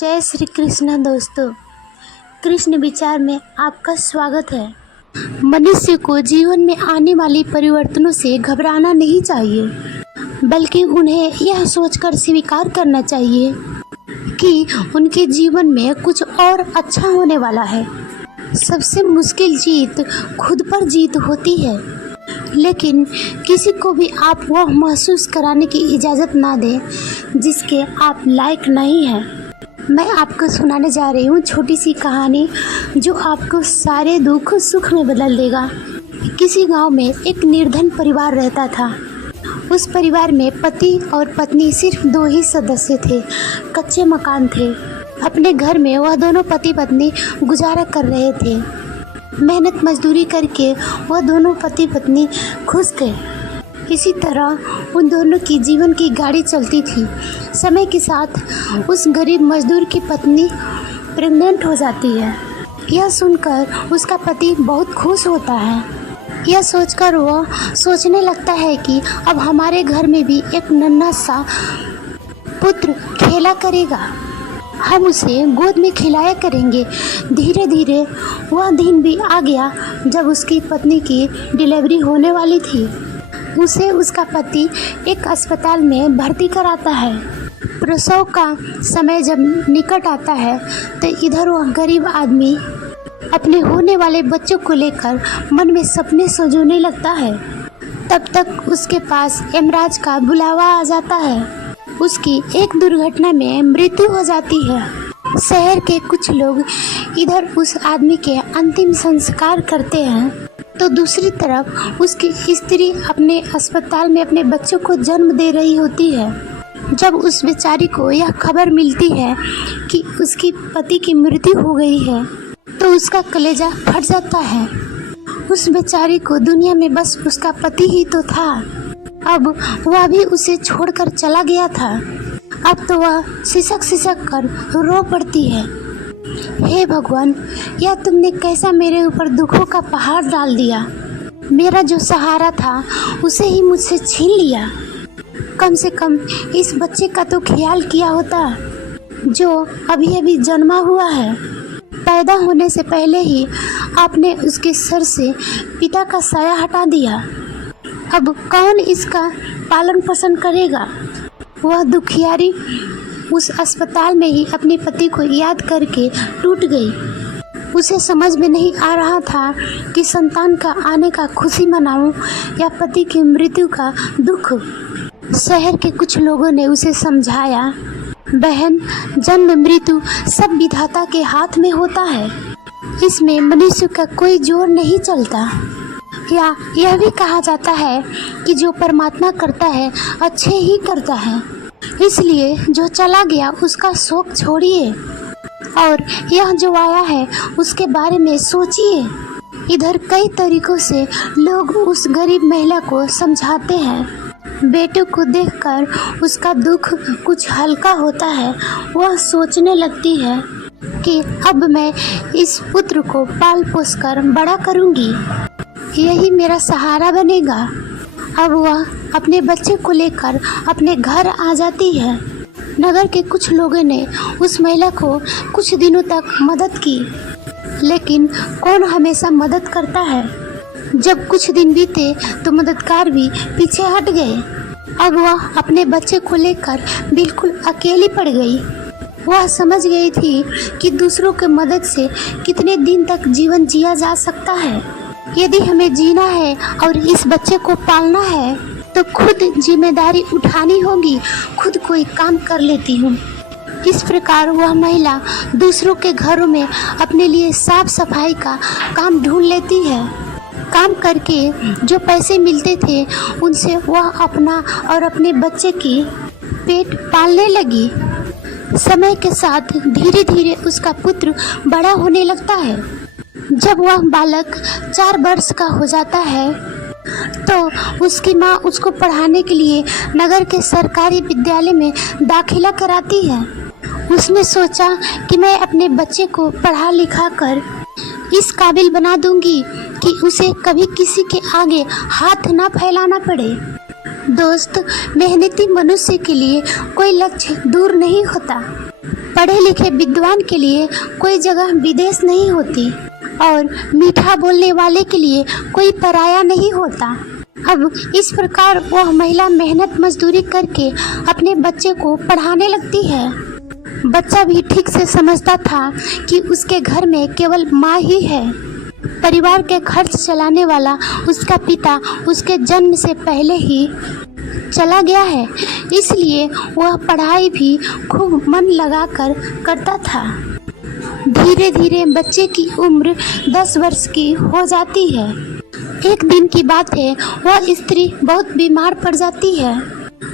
जय श्री कृष्ण दोस्तों, कृष्ण विचार में आपका स्वागत है। मनुष्य को जीवन में आने वाली परिवर्तनों से घबराना नहीं चाहिए, बल्कि उन्हें यह सोचकर स्वीकार करना चाहिए कि उनके जीवन में कुछ और अच्छा होने वाला है। सबसे मुश्किल जीत खुद पर जीत होती है, लेकिन किसी को भी आप वह महसूस कराने की इजाज़त ना दें जिसके आप लायक नहीं हैं। मैं आपको सुनाने जा रही हूँ छोटी सी कहानी जो आपको सारे दुख सुख में बदल देगा। किसी गांव में एक निर्धन परिवार रहता था। उस परिवार में पति और पत्नी सिर्फ 2 ही सदस्य थे। कच्चे मकान थे। अपने घर में वह दोनों पति पत्नी गुजारा कर रहे थे। मेहनत मजदूरी करके वह दोनों पति पत्नी खुश थे। इसी तरह उन दोनों की जीवन की गाड़ी चलती थी। समय के साथ उस गरीब मजदूर की पत्नी प्रेग्नेंट हो जाती है। यह सुनकर उसका पति बहुत खुश होता है। यह सोचकर वह सोचने लगता है कि अब हमारे घर में भी एक नन्हा सा पुत्र खेला करेगा, हम उसे गोद में खिलाया करेंगे। धीरे धीरे वह दिन भी आ गया जब उसकी पत्नी की डिलीवरी होने वाली थी। उसे उसका पति एक अस्पताल में भर्ती कराता है। प्रसव का समय जब निकट आता है तो इधर वह गरीब आदमी अपने होने वाले बच्चों को लेकर मन में सपने सजोने लगता है। तब तक उसके पास यमराज का बुलावा आ जाता है। उसकी एक दुर्घटना में मृत्यु हो जाती है। शहर के कुछ लोग इधर उस आदमी के अंतिम संस्कार करते हैं, तो दूसरी तरफ उसकी स्त्री अपने अस्पताल में अपने बच्चों को जन्म दे रही होती है। जब उस बेचारी को यह खबर मिलती है कि उसकी पति की मृत्यु हो गई है, तो उसका कलेजा फट जाता है। उस बेचारी को दुनिया में बस उसका पति ही तो था। अब वह भी उसे छोड़कर चला गया था। अब तो वह सिसक सिसक कर रो पड़ती है। हे भगवान, यह तुमने कैसा मेरे ऊपर दुखों का पहाड़ डाल दिया। मेरा जो सहारा था उसे ही मुझसे छीन लिया। कम से कम इस बच्चे का तो ख्याल किया होता जो अभी अभी जन्मा हुआ है। पैदा होने से पहले ही आपने उसके सर से पिता का साया हटा दिया। अब कौन इसका पालन पोषण करेगा। वह दुखियारी उस अस्पताल में ही अपने पति को याद करके टूट गई। उसे समझ में नहीं आ रहा था कि संतान का आने का खुशी मनाऊं या पति की मृत्यु का दुख। शहर के कुछ लोगों ने उसे समझाया, बहन, जन्म मृत्यु सब विधाता के हाथ में होता है, इसमें मनुष्य का कोई जोर नहीं चलता। या यह भी कहा जाता है कि जो परमात्मा करता है अच्छे ही करता है, इसलिए जो चला गया उसका शोक छोड़िए और यह जो आया है उसके बारे में सोचिए। इधर कई तरीकों से लोग उस गरीब महिला को समझाते हैं। बेटे को देखकर उसका दुख कुछ हल्का होता है। वह सोचने लगती है कि अब मैं इस पुत्र को पाल पोस कर बड़ा करूंगी, यही मेरा सहारा बनेगा। अब वह अपने बच्चे को लेकर अपने घर आ जाती है। नगर के कुछ लोगों ने उस महिला को कुछ दिनों तक मदद की, लेकिन कौन हमेशा मदद करता है। जब कुछ दिन बीते तो मददगार भी पीछे हट गए। अब वह अपने बच्चे को लेकर बिल्कुल अकेली पड़ गई। वह समझ गई थी कि दूसरों की मदद से कितने दिन तक जीवन जिया जा सकता है। यदि हमें जीना है और इस बच्चे को पालना है तो खुद जिम्मेदारी उठानी होगी। खुद कोई काम कर लेती हूँ। इस प्रकार वह महिला दूसरों के घरों में अपने लिए साफ सफाई का काम ढूंढ लेती है। काम करके जो पैसे मिलते थे उनसे वह अपना और अपने बच्चे की पेट पालने लगी। समय के साथ धीरे धीरे उसका पुत्र बड़ा होने लगता है। जब वह बालक 4 वर्ष का हो जाता है तो उसकी माँ उसको पढ़ाने के लिए नगर के सरकारी विद्यालय में दाखिला कराती है। उसने सोचा कि मैं अपने बच्चे को पढ़ा लिखा कर इस काबिल बना दूंगी कि उसे कभी किसी के आगे हाथ ना फैलाना पड़े। दोस्त, मेहनती मनुष्य के लिए कोई लक्ष्य दूर नहीं होता। पढ़े लिखे विद्वान के लिए कोई जगह विदेश नहीं होती और मीठा बोलने वाले के लिए कोई पराया नहीं होता। अब इस प्रकार वह महिला मेहनत मजदूरी करके अपने बच्चे को पढ़ाने लगती है। बच्चा भी ठीक से समझता था कि उसके घर में केवल माँ ही है। परिवार के खर्च चलाने वाला उसका पिता उसके जन्म से पहले ही चला गया है, इसलिए वह पढ़ाई भी खूब मन लगाकर करता था। धीरे धीरे बच्चे की उम्र 10 वर्ष की हो जाती है। एक दिन की बात है, वह स्त्री बहुत बीमार पड़ जाती है।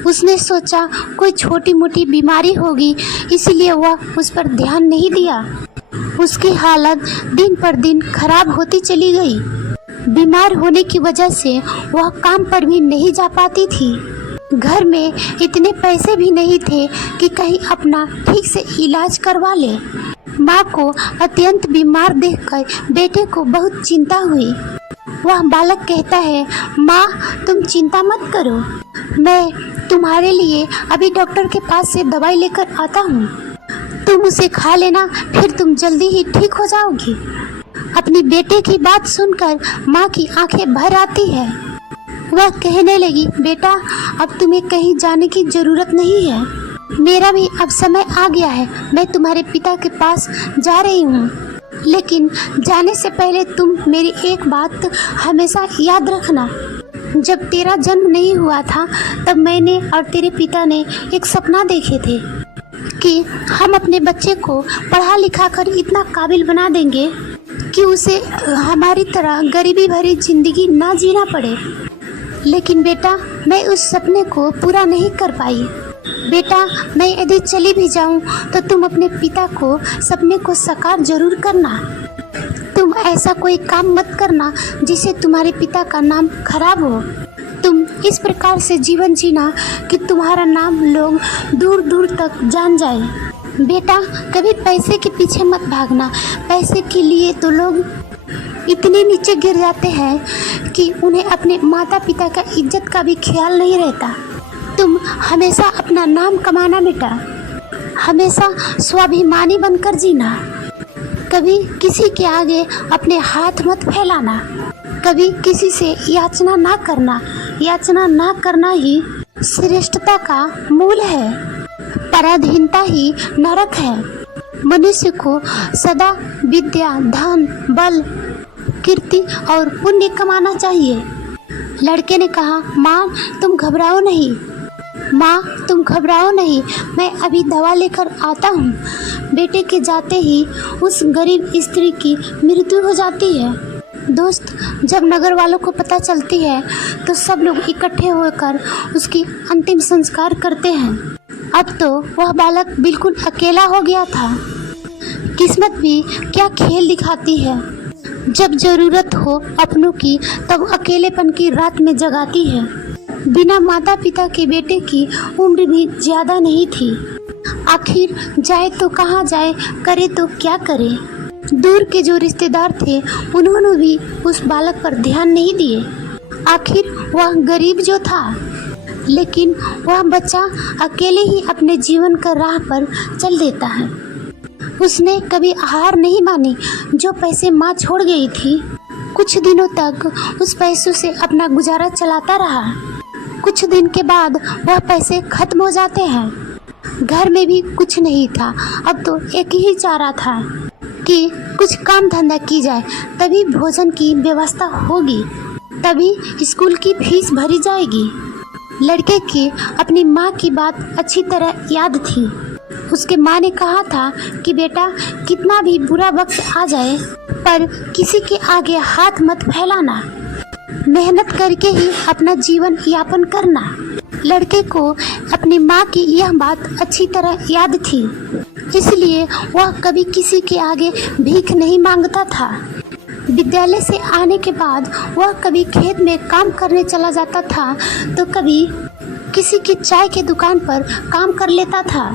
उसने सोचा कोई छोटी मोटी बीमारी होगी, इसलिए वह उस पर ध्यान नहीं दिया। उसकी हालत दिन पर दिन खराब होती चली गई। बीमार होने की वजह से वह काम पर भी नहीं जा पाती थी। घर में इतने पैसे भी नहीं थे कि कहीं अपना ठीक से इलाज करवा ले। माँ को अत्यंत बीमार देखकर बेटे को बहुत चिंता हुई। वह बालक कहता है, माँ तुम चिंता मत करो, मैं तुम्हारे लिए अभी डॉक्टर के पास से दवाई लेकर आता हूँ। तुम उसे खा लेना, फिर तुम जल्दी ही ठीक हो जाओगी। अपनी बेटे की बात सुनकर माँ की आंखें भर आती है। वह कहने लगी, बेटा अब तुम्हें कहीं जाने की जरूरत नहीं है। मेरा भी अब समय आ गया है। मैं तुम्हारे पिता के पास जा रही हूँ, लेकिन जाने से पहले तुम मेरी एक बात हमेशा याद रखना। जब तेरा जन्म नहीं हुआ था तब मैंने और तेरे पिता ने एक सपना देखे थे कि हम अपने बच्चे को पढ़ा लिखा कर इतना काबिल बना देंगे कि उसे हमारी तरह गरीबी भरी जिंदगी ना जीना पड़े। लेकिन बेटा मैं उस सपने को पूरा नहीं कर पाई। बेटा मैं यदि चली भी जाऊं तो तुम अपने पिता को सपने को साकार जरूर करना। तुम ऐसा कोई काम मत करना जिससे तुम्हारे पिता का नाम खराब हो। तुम इस प्रकार से जीवन जीना कि तुम्हारा नाम लोग दूर दूर तक जान जाए। बेटा कभी पैसे के पीछे मत भागना। पैसे के लिए तो लोग इतने नीचे गिर जाते हैं कि उन्हें अपने माता पिता का इज्जत का भी ख्याल नहीं रहता। तुम हमेशा अपना नाम कमाना बेटा, हमेशा स्वाभिमानी बनकर जीना। कभी किसी के आगे अपने हाथ मत फैलाना। कभी किसी से याचना ना करना। याचना ना करना ही श्रेष्ठता का मूल है। पराधीनता ही नरक है। मनुष्य को सदा विद्या, धन, बल, कीर्ति और पुण्य कमाना चाहिए। लड़के ने कहा, माँ तुम घबराओ नहीं, माँ तुम घबराओ नहीं, मैं अभी दवा लेकर आता हूँ। बेटे के जाते ही उस गरीब स्त्री की मृत्यु हो जाती है। दोस्त, जब नगर वालों को पता चलती है तो सब लोग इकट्ठे होकर उसकी अंतिम संस्कार करते हैं। अब तो वह बालक बिल्कुल अकेला हो गया था। किस्मत भी क्या खेल दिखाती है। जब जरूरत हो अपनों की तब अकेलेपन की रात में जगाती है। बिना माता पिता के बेटे की उम्र भी ज़्यादा नहीं थी। आखिर जाए तो कहाँ जाए, करे तो क्या करे। दूर के जो रिश्तेदार थे उन्होंने भी उस बालक पर ध्यान नहीं दिए। आखिर वह गरीब जो था, लेकिन वह बच्चा अकेले ही अपने जीवन का राह पर चल देता है। उसने कभी हार नहीं मानी। जो पैसे माँ छोड़ गई थी, कुछ दिनों तक उस पैसों से अपना गुजारा चलाता रहा। कुछ दिन के बाद वह पैसे खत्म हो जाते हैं। घर में भी कुछ नहीं था। अब तो एक ही चारा था कि कुछ काम धंधा की जाए, तभी भोजन की व्यवस्था होगी, तभी स्कूल की फीस भरी जाएगी। लड़के की अपनी माँ की बात अच्छी तरह याद थी। उसके माँ ने कहा था कि बेटा कितना भी बुरा वक्त आ जाए पर किसी के आगे हाथ मत फैलाना, मेहनत करके ही अपना जीवन यापन करना। लड़के को अपनी माँ की यह बात अच्छी तरह याद थी, इसलिए वह कभी किसी के आगे भीख नहीं मांगता था। विद्यालय से आने के बाद वह कभी खेत में काम करने चला जाता था तो कभी किसी की चाय के दुकान पर काम कर लेता था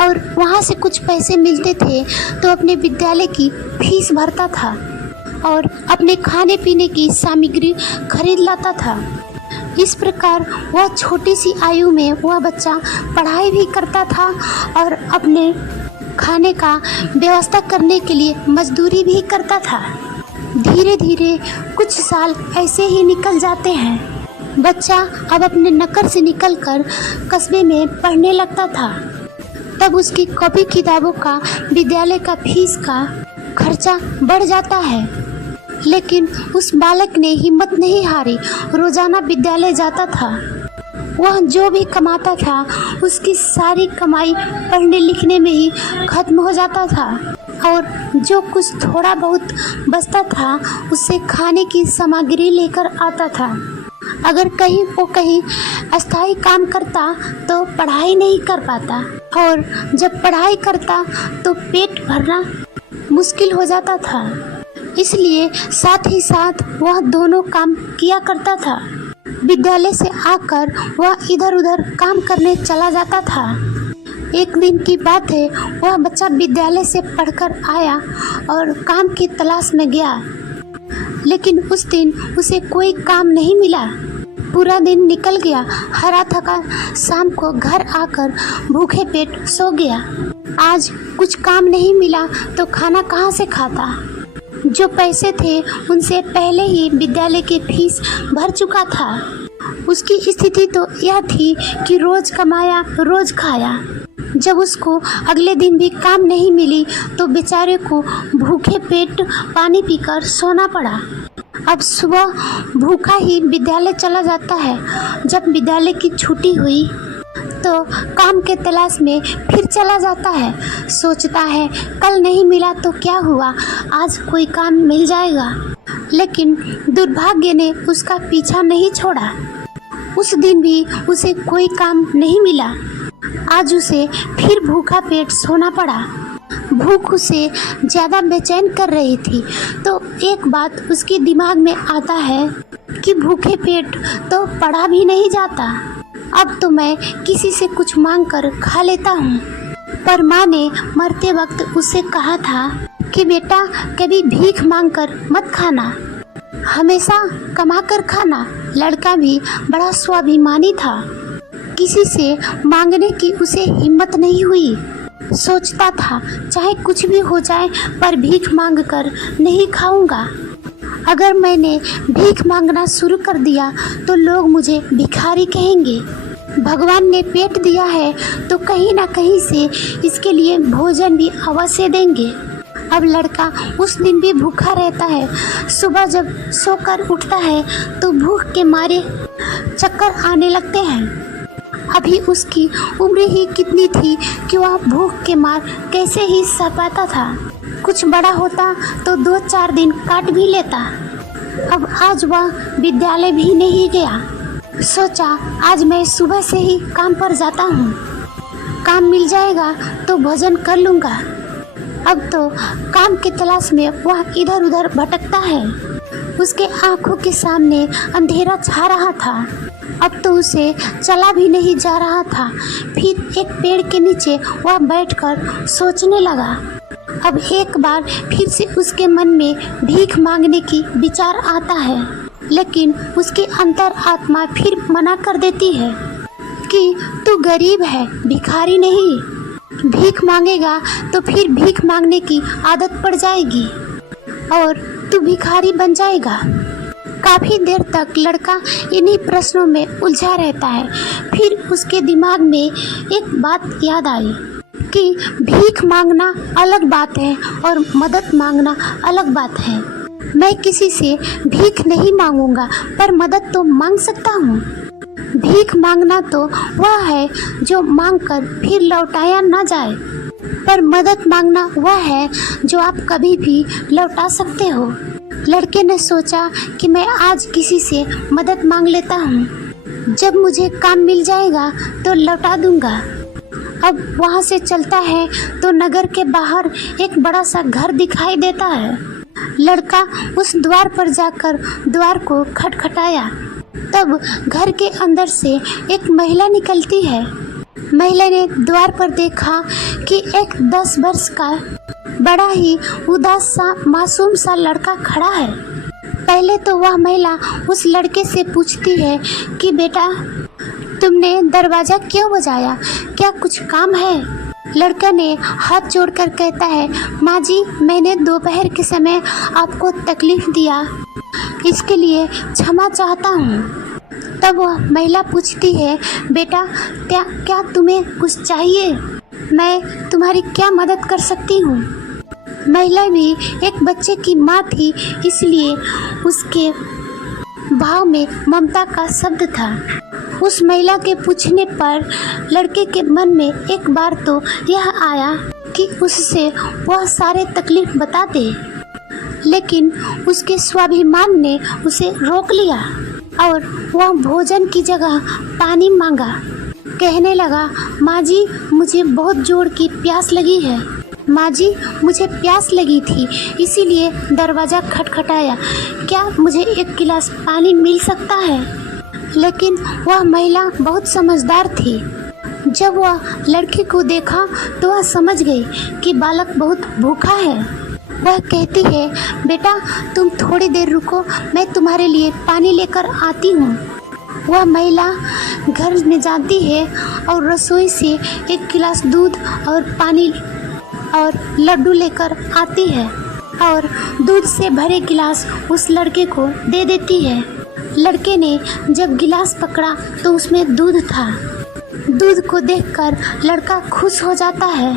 और वहाँ से कुछ पैसे मिलते थे तो अपने विद्यालय की फीस भरता था और अपने खाने पीने की सामग्री खरीद लाता था। इस प्रकार वह छोटी सी आयु में वह बच्चा पढ़ाई भी करता था और अपने खाने का व्यवस्था करने के लिए मजदूरी भी करता था। धीरे धीरे कुछ साल ऐसे ही निकल जाते हैं। बच्चा अब अपने नगर से निकलकर कस्बे में पढ़ने लगता था। तब उसकी कॉपी किताबों का, विद्यालय का फीस का खर्चा बढ़ जाता है। लेकिन उस बालक ने हिम्मत नहीं हारी, रोजाना विद्यालय जाता था। वह जो भी कमाता था उसकी सारी कमाई पढ़ने लिखने में ही खत्म हो जाता था, और जो कुछ थोड़ा बहुत बचता था उससे खाने की सामग्री लेकर आता था। अगर कहीं अस्थायी काम करता तो पढ़ाई नहीं कर पाता, और जब पढ़ाई करता तो पेट भरना मुश्किल हो जाता था। इसलिए साथ ही साथ वह दोनों काम किया करता था। विद्यालय से आकर वह इधर उधर काम करने चला जाता था। एक दिन की बात है, वह बच्चा विद्यालय से पढ़कर आया और काम की तलाश में गया, लेकिन उस दिन उसे कोई काम नहीं मिला। पूरा दिन निकल गया, हरा थका शाम को घर आकर भूखे पेट सो गया। आज कुछ काम नहीं मिला तो खाना कहाँ से खाता। जो पैसे थे उनसे पहले ही विद्यालय की फीस भर चुका था। उसकी स्थिति तो यह थी कि रोज कमाया रोज खाया। जब उसको अगले दिन भी काम नहीं मिली तो बेचारे को भूखे पेट पानी पीकर सोना पड़ा। अब सुबह भूखा ही विद्यालय चला जाता है। जब विद्यालय की छुट्टी हुई तो काम के तलाश में फिर चला जाता है। सोचता है कल नहीं मिला तो क्या हुआ, आज कोई काम मिल जाएगा। लेकिन दुर्भाग्य ने उसका पीछा नहीं छोड़ा। उस दिन भी उसे कोई काम नहीं मिला। आज उसे फिर भूखा पेट सोना पड़ा। भूख उसे ज़्यादा बेचैन कर रही थी, तो एक बात उसके दिमाग में आता है कि भूखे पेट तो पड़ा भी नहीं जाता। अब तो मैं किसी से कुछ मांग कर खा लेता हूँ। पर माँ ने मरते वक्त उससे कहा था कि बेटा कभी भीख मांग कर मत खाना, हमेशा कमा कर खाना। लड़का भी बड़ा स्वाभिमानी था। किसी से मांगने की उसे हिम्मत नहीं हुई। सोचता था चाहे कुछ भी हो जाए पर भीख मांग कर नहीं खाऊंगा। अगर मैंने भीख मांगना शुरू कर दिया तो लोग मुझे भिखारी कहेंगे। भगवान ने पेट दिया है तो कहीं ना कहीं से इसके लिए भोजन भी अवश्य देंगे। अब लड़का उस दिन भी भूखा रहता है। सुबह जब सोकर उठता है तो भूख के मारे चक्कर आने लगते हैं। अभी उसकी उम्र ही कितनी थी कि वह भूख के मार कैसे ही सह पाता था। कुछ बड़ा होता तो 2-4 दिन काट भी लेता। अब आज वह विद्यालय भी नहीं गया। सोचा आज मैं सुबह से ही काम पर जाता हूँ, काम मिल जाएगा तो भोजन कर लूँगा। अब तो काम की तलाश में वह इधर उधर भटकता है। उसके आंखों के सामने अंधेरा छा रहा था। अब तो उसे चला भी नहीं जा रहा था। फिर एक पेड़ के नीचे वह बैठकर सोचने लगा। अब एक बार फिर से उसके मन में भीख मांगने की विचार आता है, लेकिन उसकी अंतर आत्मा फिर मना कर देती है कि तू गरीब है, भिखारी नहीं। भीख मांगेगा तो फिर भीख मांगने की आदत पड़ जाएगी और तू भिखारी बन जाएगा। काफ़ी देर तक लड़का इन्हीं प्रश्नों में उलझा रहता है। फिर उसके दिमाग में एक बात याद आई कि भीख मांगना अलग बात है और मदद मांगना अलग बात है। मैं किसी से भीख नहीं मांगूंगा पर मदद तो मांग सकता हूँ। भीख मांगना तो वह है जो मांगकर फिर लौटाया ना जाए, पर मदद मांगना वह है जो आप कभी भी लौटा सकते हो। लड़के ने सोचा कि मैं आज किसी से मदद मांग लेता हूँ, जब मुझे काम मिल जाएगा तो लौटा दूंगा। अब वहाँ से चलता है तो नगर के बाहर एक बड़ा सा घर दिखाई देता है। लड़का उस द्वार पर जाकर द्वार को खटखटाया। तब घर के अंदर से एक महिला निकलती है। महिला ने द्वार पर देखा कि एक 10 वर्ष का बड़ा ही उदास सा मासूम सा लड़का खड़ा है। पहले तो वह महिला उस लड़के से पूछती है कि बेटा तुमने दरवाज़ा क्यों बजाया, क्या कुछ काम है? लड़का ने हाथ जोड़कर कहता है, माँ जी, मैंने दोपहर के समय आपको तकलीफ दिया, इसके लिए क्षमा चाहता हूँ। तब वह महिला पूछती है, बेटा क्या तुम्हें कुछ चाहिए? मैं तुम्हारी क्या मदद कर सकती हूँ? महिला भी एक बच्चे की माँ थी, इसलिए उसके भाव में ममता का शब्द था। उस महिला के पूछने पर लड़के के मन में एक बार तो यह आया कि उससे वह सारे तकलीफ बता दे, लेकिन उसके स्वाभिमान ने उसे रोक लिया और वह भोजन की जगह पानी मांगा। कहने लगा, माँ जी, मुझे बहुत जोर की प्यास लगी है। माँ जी, मुझे प्यास लगी थी, इसीलिए दरवाज़ा खटखटाया। क्या मुझे एक गिलास पानी मिल सकता है? लेकिन वह महिला बहुत समझदार थी। जब वह लड़की को देखा तो वह समझ गई कि बालक बहुत भूखा है। वह कहती है, बेटा तुम थोड़ी देर रुको, मैं तुम्हारे लिए पानी लेकर आती हूँ। वह महिला घर में जाती है और रसोई से एक गिलास दूध और पानी और लड्डू लेकर आती है और दूध से भरे गिलास उस लड़के को दे देती है। लड़के ने जब गिलास पकड़ा तो उसमें दूध था। दूध को देखकर लड़का खुश हो जाता है।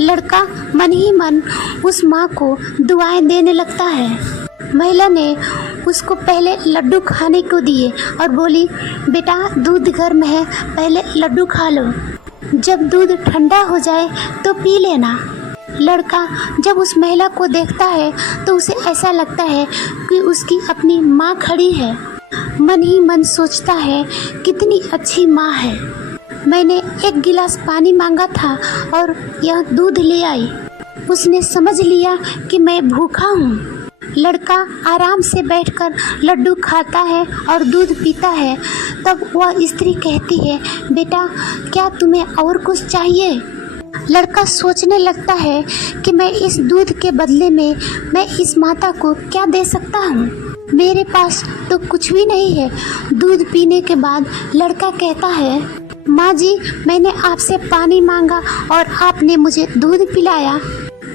लड़का मन ही मन उस माँ को दुआएं देने लगता है। महिला ने उसको पहले लड्डू खाने को दिए और बोली, बेटा दूध गर्म है, पहले लड्डू खा लो, जब दूध ठंडा हो जाए तो पी लेना। लड़का जब उस महिला को देखता है तो उसे ऐसा लगता है कि उसकी अपनी माँ खड़ी है। मन ही मन सोचता है, कितनी अच्छी माँ है। मैंने एक गिलास पानी मांगा था और यह दूध ले आई। उसने समझ लिया कि मैं भूखा हूँ। लड़का आराम से बैठकर लड्डू खाता है और दूध पीता है। तब वह स्त्री कहती है, बेटा क्या तुम्हें और कुछ चाहिए? लड़का सोचने लगता है कि मैं इस दूध के बदले में मैं इस माता को क्या दे सकता हूँ। मेरे पास तो कुछ भी नहीं है। दूध पीने के बाद लड़का कहता है, माँ जी, मैंने आपसे पानी मांगा और आपने मुझे दूध पिलाया,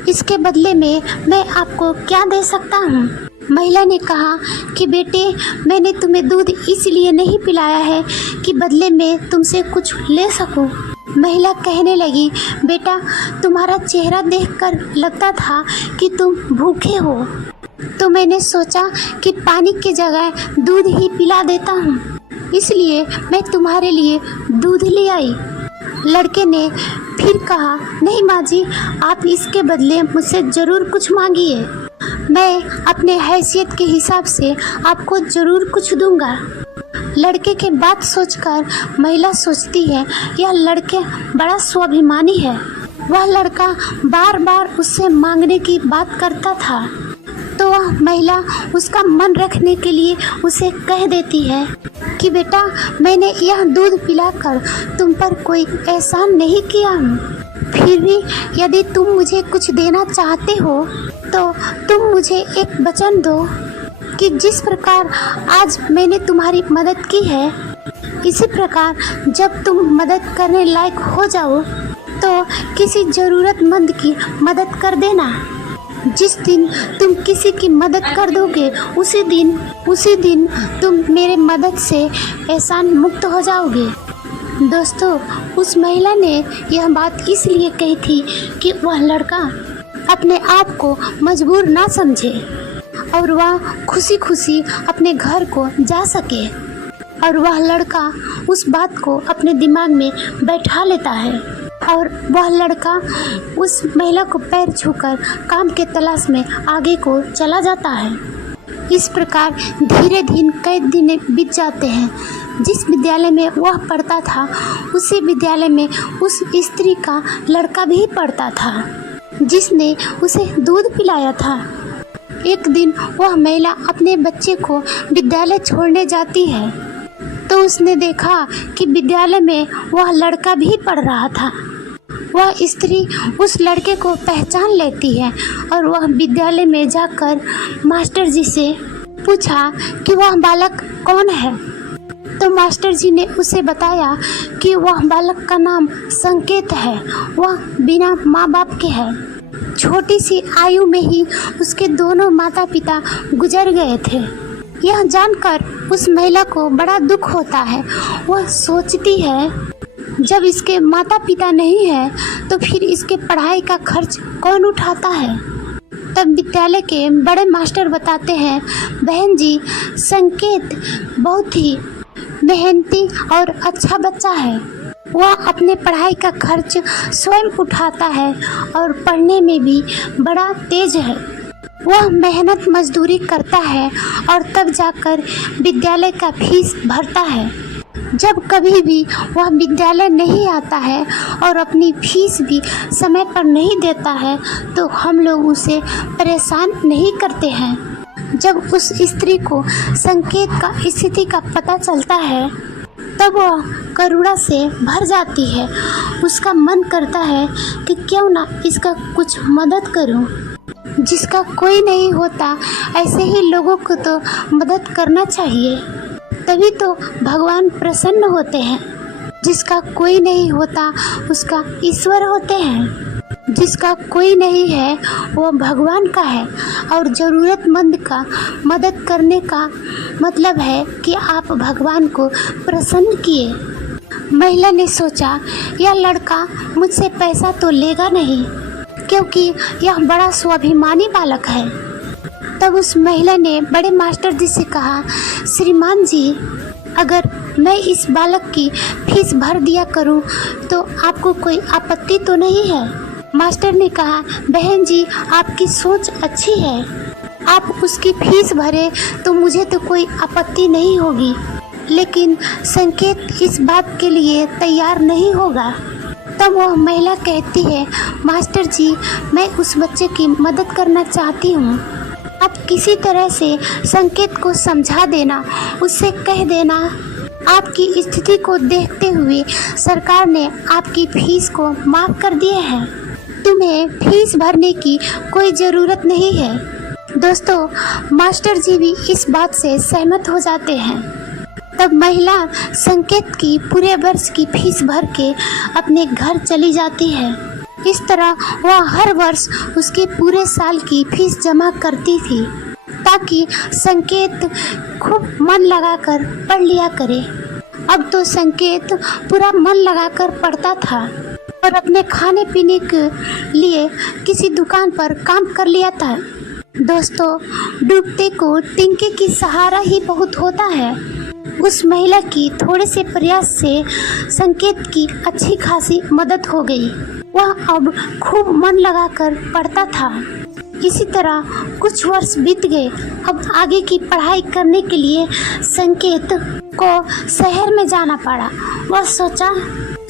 इसके बदले में मैं आपको क्या दे सकता हूँ? महिला ने कहा कि बेटे, मैंने तुम्हें दूध इसलिए नहीं पिलाया है कि बदले में तुमसे कुछ ले सकूं। महिला कहने लगी, बेटा तुम्हारा चेहरा देखकर लगता था कि तुम भूखे हो, तो मैंने सोचा कि पानी की जगह दूध ही पिला देता हूँ, इसलिए मैं तुम्हारे लिए दूध ले आई। लड़के ने फिर कहा, नहीं माँ जी, आप इसके बदले मुझसे ज़रूर कुछ मांगिए, मैं अपने हैसियत के हिसाब से आपको ज़रूर कुछ दूंगा। लड़के की बात सोचकर महिला सोचती है, यह लड़के बड़ा स्वाभिमानी है। वह लड़का बार बार उससे मांगने की बात करता था, तो वह महिला उसका मन रखने के लिए उसे कह देती है कि बेटा, मैंने यह दूध पिलाकर तुम पर कोई एहसान नहीं किया हूँ, फिर भी यदि तुम मुझे कुछ देना चाहते हो तो तुम मुझे एक वचन दो कि जिस प्रकार आज मैंने तुम्हारी मदद की है, इसी प्रकार जब तुम मदद करने लायक हो जाओ तो किसी ज़रूरतमंद की मदद कर देना। जिस दिन तुम किसी की मदद कर दोगे उसी दिन तुम मेरे मदद से एहसान मुक्त हो जाओगे। दोस्तों, उस महिला ने यह बात इसलिए कही थी कि वह लड़का अपने आप को मजबूर ना समझे और वह खुशी खुशी अपने घर को जा सके, और वह लड़का उस बात को अपने दिमाग में बैठा लेता है और वह लड़का उस महिला को पैर छूकर काम के तलाश में आगे को चला जाता है। इस प्रकार धीरे धीरे कई दिन बीत जाते हैं। जिस विद्यालय में वह पढ़ता था उसी विद्यालय में उस स्त्री का लड़का भी पढ़ता था जिसने उसे दूध पिलाया था। एक दिन वह महिला अपने बच्चे को विद्यालय छोड़ने जाती है तो उसने देखा कि विद्यालय में वह लड़का भी पढ़ रहा था। वह स्त्री उस लड़के को पहचान लेती है और वह विद्यालय में जाकर मास्टर जी से पूछा कि वह बालक कौन है। तो मास्टर जी ने उसे बताया कि वह बालक का नाम संकेत है, वह बिना माँ बाप के है। छोटी सी आयु में ही उसके दोनों माता पिता गुजर गए थे। यह जानकर उस महिला को बड़ा दुख होता है। वह सोचती है जब इसके माता पिता नहीं है तो फिर इसके पढ़ाई का खर्च कौन उठाता है। तब विद्यालय के बड़े मास्टर बताते हैं, बहन जी, संकेत बहुत ही मेहनती और अच्छा बच्चा है। वह अपने पढ़ाई का खर्च स्वयं उठाता है और पढ़ने में भी बड़ा तेज है। वह मेहनत मजदूरी करता है और तब जाकर विद्यालय का फीस भरता है। जब कभी भी वह विद्यालय नहीं आता है और अपनी फीस भी समय पर नहीं देता है तो हम लोग उसे परेशान नहीं करते हैं। जब उस स्त्री को संकेत का स्थिति का पता चलता है तब वह करुणा से भर जाती है। उसका मन करता है कि क्यों ना इसका कुछ मदद करूं। जिसका कोई नहीं होता ऐसे ही लोगों को तो मदद करना चाहिए, तभी तो भगवान प्रसन्न होते हैं। जिसका कोई नहीं होता उसका ईश्वर होते हैं। जिसका कोई नहीं है वो भगवान का है और ज़रूरतमंद का मदद करने का मतलब है कि आप भगवान को प्रसन्न किए। महिला ने सोचा, यह लड़का मुझसे पैसा तो लेगा नहीं क्योंकि यह बड़ा स्वाभिमानी बालक है। तब उस महिला ने बड़े मास्टर जी से कहा, श्रीमान जी, अगर मैं इस बालक की फीस भर दिया करूं तो आपको कोई आपत्ति तो नहीं है। मास्टर ने कहा, बहन जी, आपकी सोच अच्छी है, आप उसकी फीस भरे तो मुझे तो कोई आपत्ति नहीं होगी, लेकिन संकेत इस बात के लिए तैयार नहीं होगा। तब वह महिला कहती है, मास्टर जी, मैं उस बच्चे की मदद करना चाहती हूँ। आप किसी तरह से संकेत को समझा देना, उससे कह देना आपकी स्थिति को देखते हुए सरकार ने आपकी फीस को माफ़ कर दिए हैं, तुम्हें फीस भरने की कोई ज़रूरत नहीं है। दोस्तों, मास्टर जी भी इस बात से सहमत हो जाते हैं। तब महिला संकेत की पूरे वर्ष की फीस भर के अपने घर चली जाती है। इस तरह वह हर वर्ष उसके पूरे साल की फीस जमा करती थी ताकि संकेत खूब मन लगाकर पढ़ लिया करे। अब तो संकेत पूरा मन लगाकर पढ़ता था और अपने खाने पीने के लिए किसी दुकान पर काम कर लिया था। दोस्तों, डूबते को तिनके की सहारा ही बहुत होता है। उस महिला की थोड़े से प्रयास से संकेत की अच्छी खासी मदद हो गई। वह अब खूब मन लगाकर पढ़ता था। इसी तरह कुछ वर्ष बीत गए। अब आगे की पढ़ाई करने के लिए संकेत को शहर में जाना पड़ा। वह सोचा,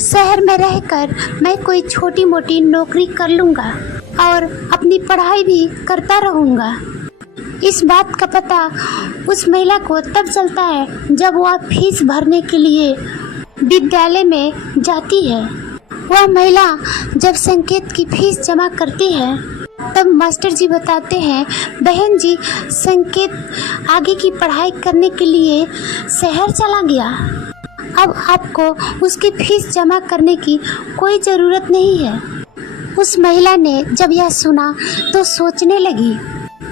शहर में रहकर मैं कोई छोटी मोटी नौकरी कर लूँगा और अपनी पढ़ाई भी करता रहूँगा। इस बात का पता उस महिला को तब चलता है जब वह फीस भरने के लिए विद्यालय में जाती है। वह महिला जब संकेत की फीस जमा करती है तब मास्टर जी बताते हैं, बहन जी, संकेत आगे की पढ़ाई करने के लिए शहर चला गया। अब आपको उसकी फीस जमा करने की कोई ज़रूरत नहीं है। उस महिला ने जब यह सुना तो सोचने लगी,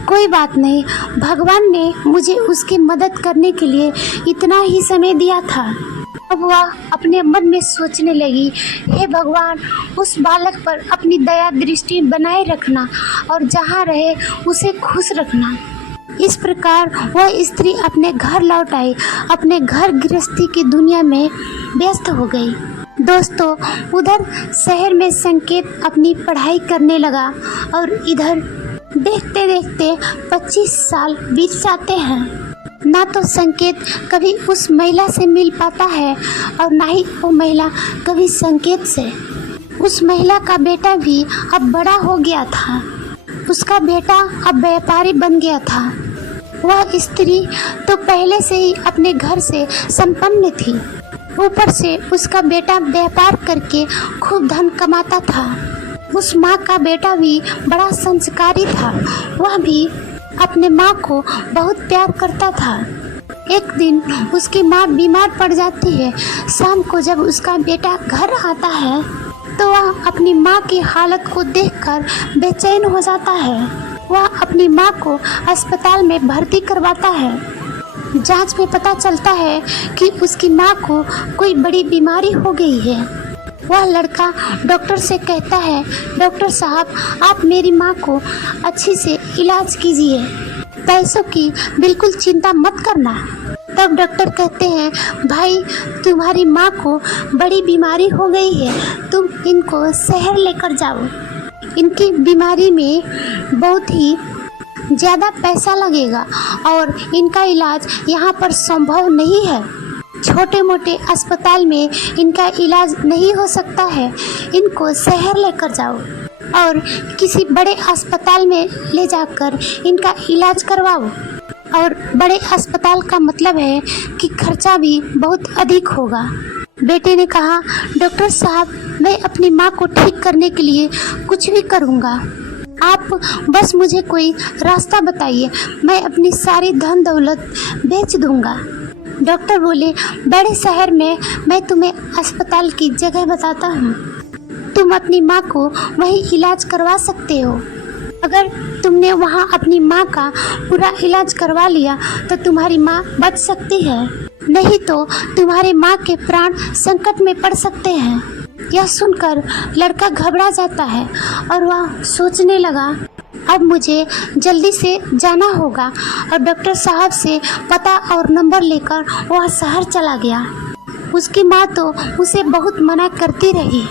कोई बात नहीं, भगवान ने मुझे उसकी मदद करने के लिए इतना ही समय दिया था। अब वह अपने मन में सोचने लगी, हे भगवान, उस बालक पर अपनी दया दृष्टि बनाए रखना और जहाँ रहे उसे खुश रखना। इस प्रकार वह स्त्री अपने घर लौट आई, अपने घर गृहस्थी की दुनिया में व्यस्त हो गई। दोस्तों, उधर शहर में संकेत अपनी पढ़ाई करने लगा और इधर देखते देखते 25 साल बीत जाते हैं। ना तो संकेत कभी उस महिला से मिल पाता है और ना ही वो महिला कभी संकेत से। उस महिला का बेटा भी अब बड़ा हो गया था। उसका बेटा अब व्यापारी बन गया था। वह स्त्री तो पहले से ही अपने घर से संपन्न थी, ऊपर से उसका बेटा व्यापार करके खूब धन कमाता था। उस माँ का बेटा भी बड़ा संस्कारी था। वह भी अपने माँ को बहुत प्यार करता था। एक दिन उसकी माँ बीमार पड़ जाती है। शाम को जब उसका बेटा घर आता है तो वह अपनी माँ की हालत को देखकर बेचैन हो जाता है। वह अपनी माँ को अस्पताल में भर्ती करवाता है। जांच में पता चलता है कि उसकी माँ को कोई बड़ी बीमारी हो गई है। वह लड़का डॉक्टर से कहता है, डॉक्टर साहब आप मेरी माँ को अच्छे से इलाज कीजिए, पैसों की बिल्कुल चिंता मत करना। तब डॉक्टर कहते हैं, भाई तुम्हारी माँ को बड़ी बीमारी हो गई है, तुम इनको शहर लेकर जाओ। इनकी बीमारी में बहुत ही ज़्यादा पैसा लगेगा और इनका इलाज यहाँ पर संभव नहीं है। छोटे मोटे अस्पताल में इनका इलाज नहीं हो सकता है, इनको शहर लेकर जाओ और किसी बड़े अस्पताल में ले जाकर इनका इलाज करवाओ। और बड़े अस्पताल का मतलब है कि खर्चा भी बहुत अधिक होगा। बेटे ने कहा, डॉक्टर साहब मैं अपनी माँ को ठीक करने के लिए कुछ भी करूँगा, आप बस मुझे कोई रास्ता बताइए, मैं अपनी सारी धन दौलत बेच दूँगा। डॉक्टर बोले, बड़े शहर में मैं तुम्हें अस्पताल की जगह बताता हूँ, तुम अपनी माँ को वहीं इलाज करवा सकते हो। अगर तुमने वहाँ अपनी माँ का पूरा इलाज करवा लिया तो तुम्हारी माँ बच सकती है, नहीं तो तुम्हारे माँ के प्राण संकट में पड़ सकते हैं। यह सुनकर लड़का घबरा जाता है और वह सोचने लगा, अब मुझे जल्दी से जाना होगा। और डॉक्टर साहब से पता और नंबर लेकर वह शहर चला गया। उसकी माँ तो उसे बहुत मना करती रही,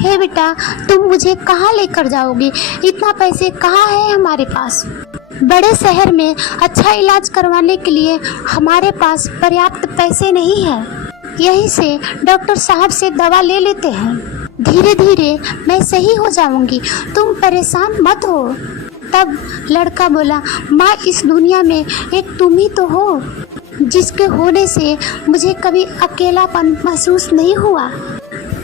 हे बेटा तुम मुझे कहाँ लेकर जाओगे, इतना पैसे कहाँ है हमारे पास, बड़े शहर में अच्छा इलाज करवाने के लिए हमारे पास पर्याप्त पैसे नहीं है, यहीं से डॉक्टर साहब से दवा ले लेते हैं, धीरे धीरे मैं सही हो जाऊंगी, तुम परेशान मत हो। तब लड़का बोला, माँ इस दुनिया में एक तुम ही तो हो, जिसके होने से मुझे कभी अकेलापन महसूस नहीं हुआ,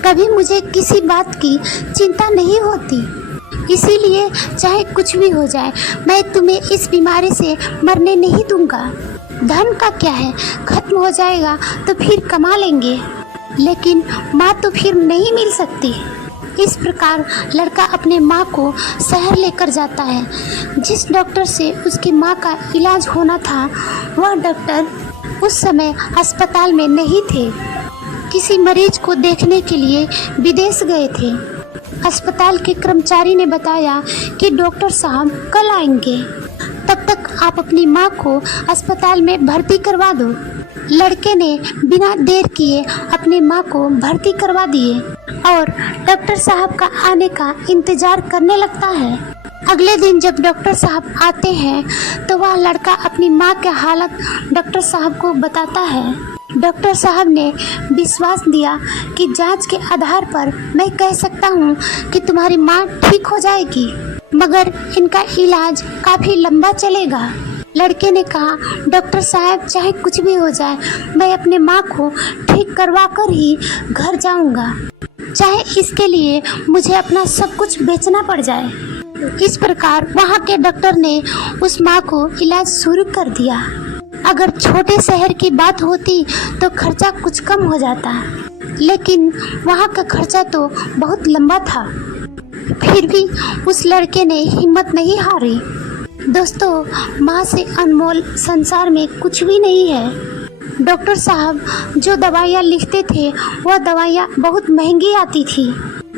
कभी मुझे किसी बात की चिंता नहीं होती, इसीलिए चाहे कुछ भी हो जाए मैं तुम्हें इस बीमारी से मरने नहीं दूंगा। धन का क्या है, खत्म हो जाएगा तो फिर कमा लेंगे, लेकिन माँ तो फिर नहीं मिल सकती। इस प्रकार लड़का अपने माँ को शहर लेकर जाता है। जिस डॉक्टर से उसकी माँ का इलाज होना था वह डॉक्टर उस समय अस्पताल में नहीं थे, किसी मरीज को देखने के लिए विदेश गए थे। अस्पताल के कर्मचारी ने बताया कि डॉक्टर साहब कल आएंगे, तब तक आप अपनी माँ को अस्पताल में भर्ती करवा दो। लड़के ने बिना देर किए अपनी माँ को भर्ती करवा दिए और डॉक्टर साहब का आने का इंतजार करने लगता है। अगले दिन जब डॉक्टर साहब आते हैं तो वह लड़का अपनी माँ की हालत डॉक्टर साहब को बताता है। डॉक्टर साहब ने विश्वास दिया कि जांच के आधार पर मैं कह सकता हूँ कि तुम्हारी माँ ठीक हो जाएगी, मगर इनका इलाज काफ़ी लंबा चलेगा। लड़के ने कहा, डॉक्टर साहब चाहे कुछ भी हो जाए मैं अपने माँ को ठीक करवा कर ही घर जाऊँगा, चाहे इसके लिए मुझे अपना सब कुछ बेचना पड़ जाए। इस प्रकार वहाँ के डॉक्टर ने उस माँ को इलाज शुरू कर दिया। अगर छोटे शहर की बात होती तो खर्चा कुछ कम हो जाता, लेकिन वहाँ का खर्चा तो बहुत लंबा था। फिर भी उस लड़के ने हिम्मत नहीं हारी। दोस्तों, माँ से अनमोल संसार में कुछ भी नहीं है। डॉक्टर साहब जो दवाइयाँ लिखते थे वह दवाइयाँ बहुत महंगी आती थी।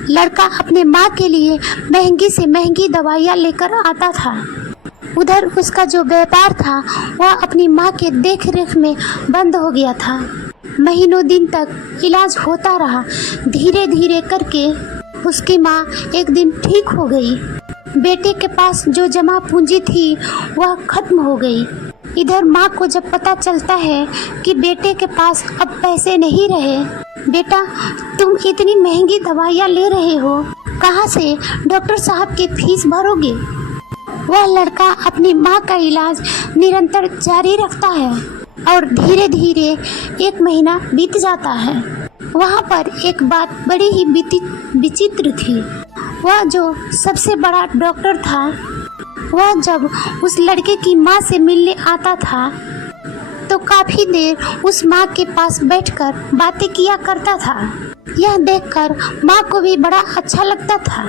लड़का अपने माँ के लिए महंगी से महंगी दवाइयाँ लेकर आता था। उधर उसका जो व्यापार था वह अपनी माँ के देख रेख में बंद हो गया था। महीनों दिन तक इलाज होता रहा। धीरे धीरे करके उसकी माँ एक दिन ठीक हो गई। बेटे के पास जो जमा पूंजी थी वह खत्म हो गई। इधर माँ को जब पता चलता है कि बेटे के पास अब पैसे नहीं रहे, बेटा तुम इतनी महंगी दवाइयाँ ले रहे हो, कहाँ से डॉक्टर साहब की फीस भरोगे? वह लड़का अपनी माँ का इलाज निरंतर जारी रखता है और धीरे धीरे एक महीना बीत जाता है। वहाँ पर एक बात बड़ी ही विचित्र थी। वह जो सबसे बड़ा डॉक्टर था वह जब उस लड़के की माँ से मिलने आता था तो काफी देर उस माँ के पास बैठकर बातें किया करता था। यह देखकर माँ को भी बड़ा अच्छा लगता था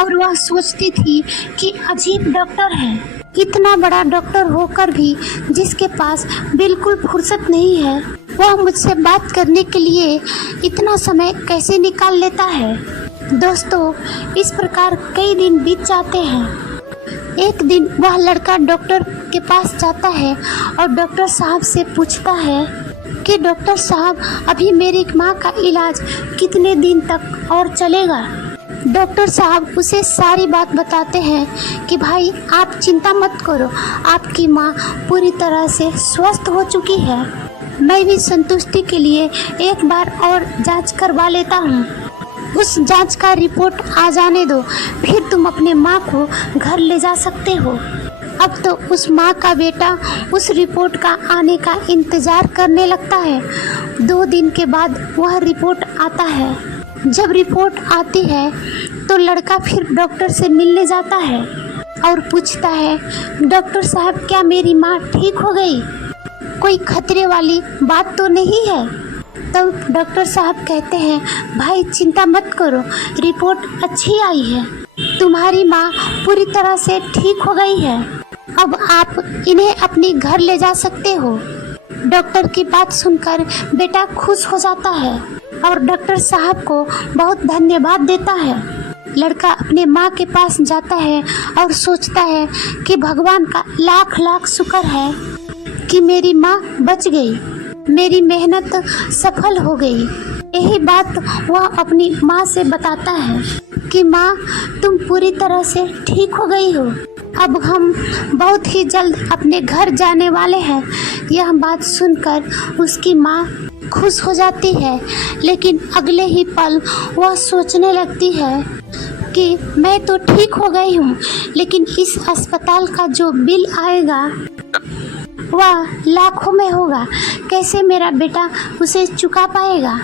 और वह सोचती थी कि अजीब डॉक्टर है, इतना बड़ा डॉक्टर होकर भी जिसके पास बिल्कुल फुर्सत नहीं है, वह मुझसे बात करने के लिए इतना समय कैसे निकाल लेता है। दोस्तों, इस प्रकार कई दिन बीत जाते हैं। एक दिन वह लड़का डॉक्टर के पास जाता है और डॉक्टर साहब से पूछता है कि डॉक्टर साहब, अभी मेरी माँ का इलाज कितने दिन तक और चलेगा। डॉक्टर साहब उसे सारी बात बताते हैं कि भाई आप चिंता मत करो, आपकी माँ पूरी तरह से स्वस्थ हो चुकी है। मैं भी संतुष्टि के लिए एक बार और जांच करवा लेता हूँ। उस जांच का रिपोर्ट आ जाने दो, फिर तुम अपने माँ को घर ले जा सकते हो। अब तो उस माँ का बेटा उस रिपोर्ट का आने का इंतज़ार करने लगता है। 2 दिन के बाद वह रिपोर्ट आता है। जब रिपोर्ट आती है तो लड़का फिर डॉक्टर से मिलने जाता है और पूछता है, डॉक्टर साहब, क्या मेरी माँ ठीक हो गई? कोई खतरे वाली बात तो नहीं है? तब डॉक्टर साहब कहते हैं, भाई चिंता मत करो, रिपोर्ट अच्छी आई है, तुम्हारी माँ पूरी तरह से ठीक हो गई है, अब आप इन्हें अपने घर ले जा सकते हो। डॉक्टर की बात सुनकर बेटा खुश हो जाता है और डॉक्टर साहब को बहुत धन्यवाद देता है। लड़का अपने माँ के पास जाता है और सोचता है कि भगवान का लाख लाख शुक्र है कि मेरी माँ बच गई, मेरी मेहनत सफल हो गई। यही बात वह अपनी माँ से बताता है कि माँ, तुम पूरी तरह से ठीक हो गई हो, अब हम बहुत ही जल्द अपने घर जाने वाले हैं। यह बात सुनकर उसकी माँ खुश हो जाती है, लेकिन अगले ही पल वह सोचने लगती है कि मैं तो ठीक हो गई हूँ, लेकिन इस अस्पताल का जो बिल आएगा वह लाखों में होगा, कैसे मेरा बेटा उसे चुका पाएगा?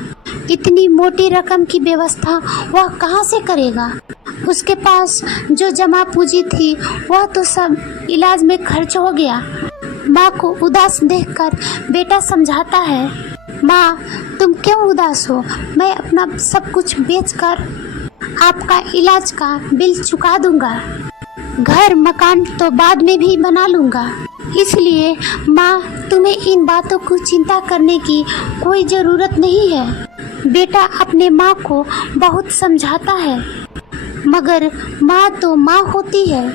इतनी मोटी रकम की व्यवस्था वह कहाँ से करेगा? उसके पास जो जमा पूंजी थी वह तो सब इलाज में खर्च हो गया। माँ को उदास देखकर बेटा समझाता है, माँ तुम क्यों उदास हो? मैं अपना सब कुछ बेचकर आपका इलाज का बिल चुका दूंगा, घर मकान तो बाद में भी बना लूंगा, इसलिए माँ तुम्हें इन बातों को चिंता करने की कोई ज़रूरत नहीं है। बेटा अपने माँ को बहुत समझाता है, मगर माँ तो माँ होती है,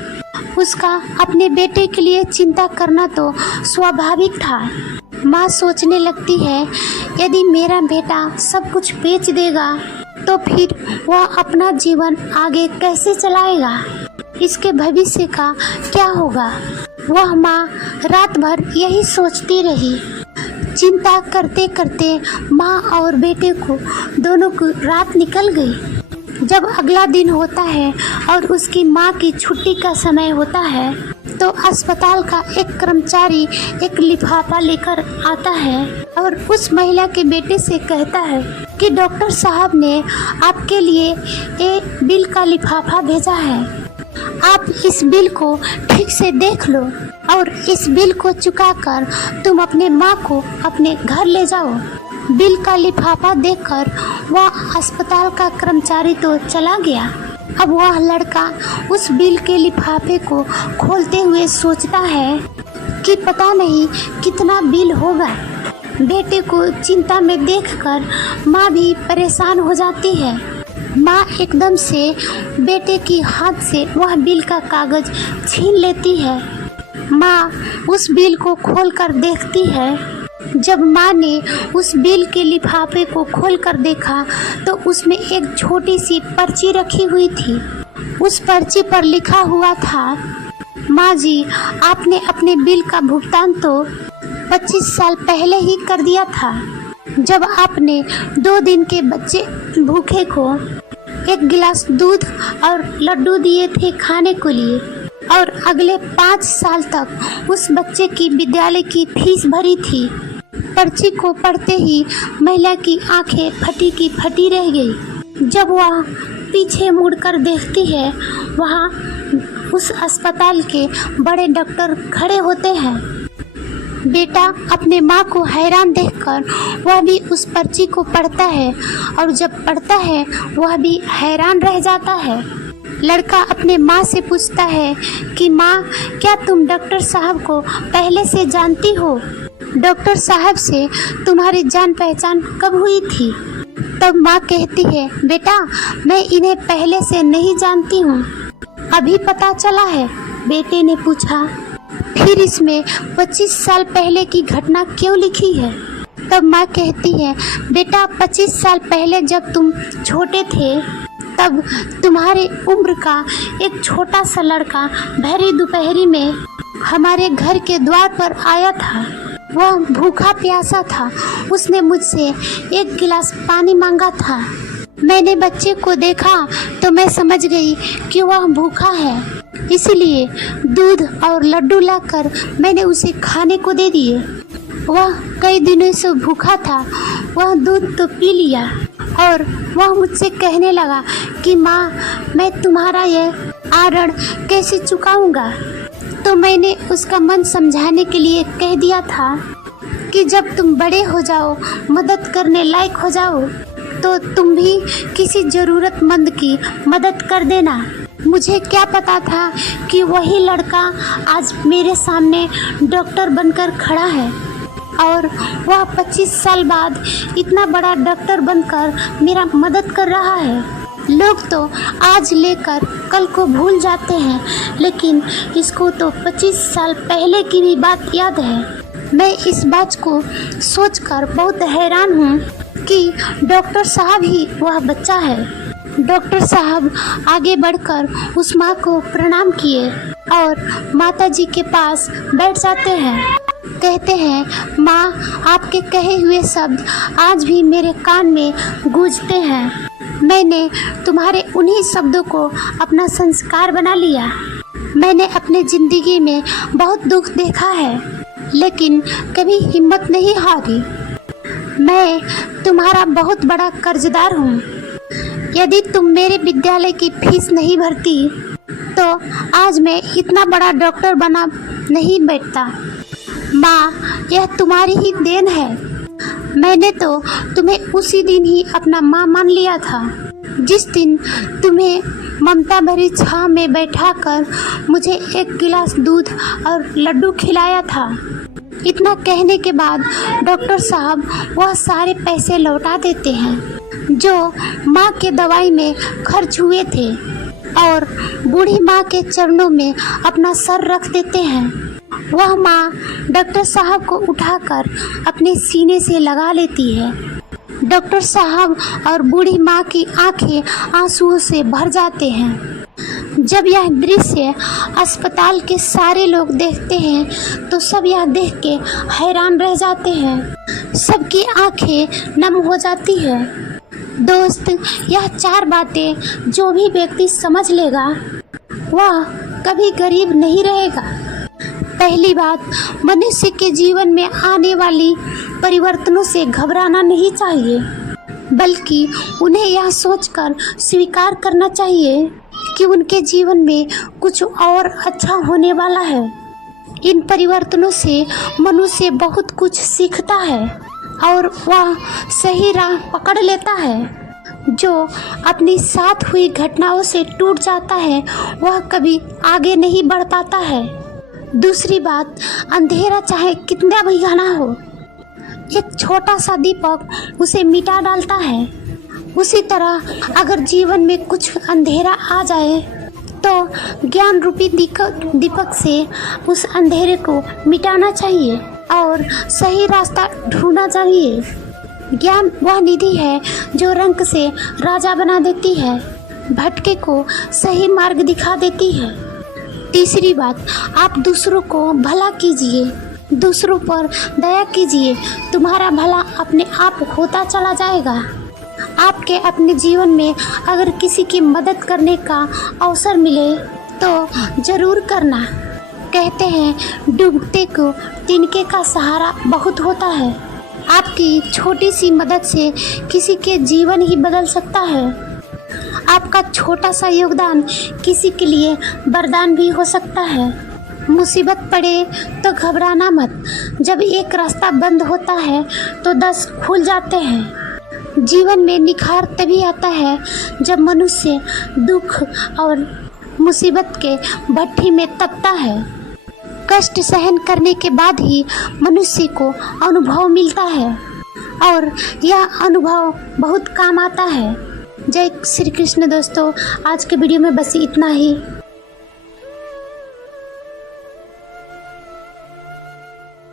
उसका अपने बेटे के लिए चिंता करना तो स्वाभाविक था। माँ सोचने लगती है, यदि मेरा बेटा सब कुछ बेच देगा तो फिर वह अपना जीवन आगे कैसे चलाएगा, इसके भविष्य का क्या होगा? वह माँ रात भर यही सोचती रही। चिंता करते करते माँ और बेटे को दोनों की रात निकल गई। जब अगला दिन होता है और उसकी माँ की छुट्टी का समय होता है तो अस्पताल का एक कर्मचारी एक लिफाफा लेकर आता है और उस महिला के बेटे से कहता है कि डॉक्टर साहब ने आपके लिए एक बिल का लिफाफा भेजा है, आप इस बिल को ठीक से देख लो और इस बिल को चुकाकर तुम अपने माँ को अपने घर ले जाओ। बिल का लिफाफा देखकर वह अस्पताल का कर्मचारी तो चला गया। अब वह लड़का उस बिल के लिफाफे को खोलते हुए सोचता है कि पता नहीं कितना बिल होगा। बेटे को चिंता में देखकर माँ भी परेशान हो जाती है। माँ एकदम से बेटे की हाथ से वह बिल का कागज छीन लेती है। माँ उस बिल को खोलकर देखती है। जब माँ ने उस बिल के लिफाफे को खोलकर देखा तो उसमें एक छोटी सी पर्ची रखी हुई थी। उस पर्ची पर लिखा हुआ था, माँ जी, आपने अपने बिल का भुगतान तो 25 साल पहले ही कर दिया था, जब आपने 2 दिन के बच्चे भूखे को 1 गिलास दूध और लड्डू दिए थे खाने के लिए और अगले 5 साल तक उस बच्चे की विद्यालय की फीस भरी थी। पर्ची को पढ़ते ही महिला की आंखें फटी की फटी रह गई। जब वह पीछे मुड़कर देखती है, वहाँ उस अस्पताल के बड़े डॉक्टर खड़े होते हैं। बेटा अपने माँ को हैरान देखकर वह भी उस पर्ची को पढ़ता है और जब पढ़ता है वह भी हैरान रह जाता है। लड़का अपने माँ से पूछता है कि माँ, क्या तुम डॉक्टर साहब को पहले से जानती हो? डॉक्टर साहब से तुम्हारी जान पहचान कब हुई थी? तब माँ कहती है, बेटा मैं इन्हें पहले से नहीं जानती हूँ, अभी पता चला है। बेटे ने पूछा, फिर इसमें 25 साल पहले की घटना क्यों लिखी है? तब माँ कहती है, बेटा 25 साल पहले जब तुम छोटे थे तब तुम्हारी उम्र का एक छोटा सा लड़का भरी दोपहरी में हमारे घर के द्वार पर आया था। वह भूखा प्यासा था। उसने मुझसे 1 गिलास पानी मांगा था। मैंने बच्चे को देखा तो मैं समझ गई कि वह भूखा है, इसलिए दूध और लड्डू लाकर मैंने उसे खाने को दे दिए। वह कई दिनों से भूखा था। वह दूध तो पी लिया और वह मुझसे कहने लगा कि माँ, मैं तुम्हारा यह आरण कैसे चुकाऊंगा? तो मैंने उसका मन समझाने के लिए कह दिया था कि जब तुम बड़े हो जाओ, मदद करने लायक हो जाओ, तो तुम भी किसी ज़रूरतमंद की मदद कर देना। मुझे क्या पता था कि वही लड़का आज मेरे सामने डॉक्टर बनकर खड़ा है और वह 25 साल बाद इतना बड़ा डॉक्टर बनकर मेरा मदद कर रहा है। लोग तो आज लेकर कल को भूल जाते हैं, लेकिन इसको तो 25 साल पहले की भी बात याद है। मैं इस बात को सोचकर बहुत हैरान हूँ कि डॉक्टर साहब ही वह बच्चा है। डॉक्टर साहब आगे बढ़कर उस माँ को प्रणाम किए और माताजी के पास बैठ जाते हैं। कहते हैं, माँ, आपके कहे हुए शब्द आज भी मेरे कान में गूंजते हैं। मैंने तुम्हारे उन्हीं शब्दों को अपना संस्कार बना लिया। मैंने अपने ज़िंदगी में बहुत दुख देखा है, लेकिन कभी हिम्मत नहीं हारी। मैं तुम्हारा बहुत बड़ा कर्जदार हूँ। यदि तुम मेरे विद्यालय की फीस नहीं भरती तो आज मैं इतना बड़ा डॉक्टर बना नहीं बैठता। माँ, यह तुम्हारी ही देन है। मैंने तो तुम्हें उसी दिन ही अपना माँ मान लिया था, जिस दिन तुम्हें ममता भरी छाँव में बैठाकर मुझे 1 गिलास दूध और लड्डू खिलाया था। इतना कहने के बाद डॉक्टर साहब वह सारे पैसे लौटा देते हैं जो माँ के दवाई में खर्च हुए थे और बूढ़ी माँ के चरणों में अपना सर रख देते हैं। वह माँ डॉक्टर साहब को उठाकर अपने सीने से लगा लेती है। डॉक्टर साहब और बूढ़ी माँ की आंखें आंसुओं से भर जाते हैं। जब यह दृश्य अस्पताल के सारे लोग देखते हैं तो सब यह देख के हैरान रह जाते हैं। सबकी आंखें नम हो जाती है। दोस्त, यह 4 बातें जो भी व्यक्ति समझ लेगा वह कभी गरीब नहीं रहेगा। पहली बात, मनुष्य के जीवन में आने वाली परिवर्तनों से घबराना नहीं चाहिए, बल्कि उन्हें यह सोचकर स्वीकार करना चाहिए कि उनके जीवन में कुछ और अच्छा होने वाला है। इन परिवर्तनों से मनुष्य बहुत कुछ सीखता है और वह सही राह पकड़ लेता है। जो अपनी साथ हुई घटनाओं से टूट जाता है वह कभी आगे नहीं बढ़ पाता है। दूसरी बात, अंधेरा चाहे कितना भी घना हो, एक छोटा सा दीपक उसे मिटा डालता है। उसी तरह अगर जीवन में कुछ अंधेरा आ जाए तो ज्ञान रूपी दीपक से उस अंधेरे को मिटाना चाहिए और सही रास्ता ढूंढना चाहिए। ज्ञान वह निधि है जो रंक से राजा बना देती है, भटके को सही मार्ग दिखा देती है। तीसरी बात, आप दूसरों को भला कीजिए, दूसरों पर दया कीजिए। तुम्हारा भला अपने आप होता चला जाएगा। आपके अपने जीवन में अगर किसी की मदद करने का अवसर मिले तो ज़रूर करना। कहते हैं, डूबते को तिनके का सहारा बहुत होता है। आपकी छोटी सी मदद से किसी के जीवन ही बदल सकता है। आपका छोटा सा योगदान किसी के लिए वरदान भी हो सकता है। मुसीबत पड़े तो घबराना मत। जब एक रास्ता बंद होता है तो 10 खुल जाते हैं। जीवन में निखार तभी आता है जब मनुष्य दुख और मुसीबत के भट्ठी में तपता है। कष्ट सहन करने के बाद ही मनुष्य को अनुभव मिलता है और यह अनुभव बहुत काम आता है। जय श्री कृष्ण दोस्तों, आज के वीडियो में बस इतना ही।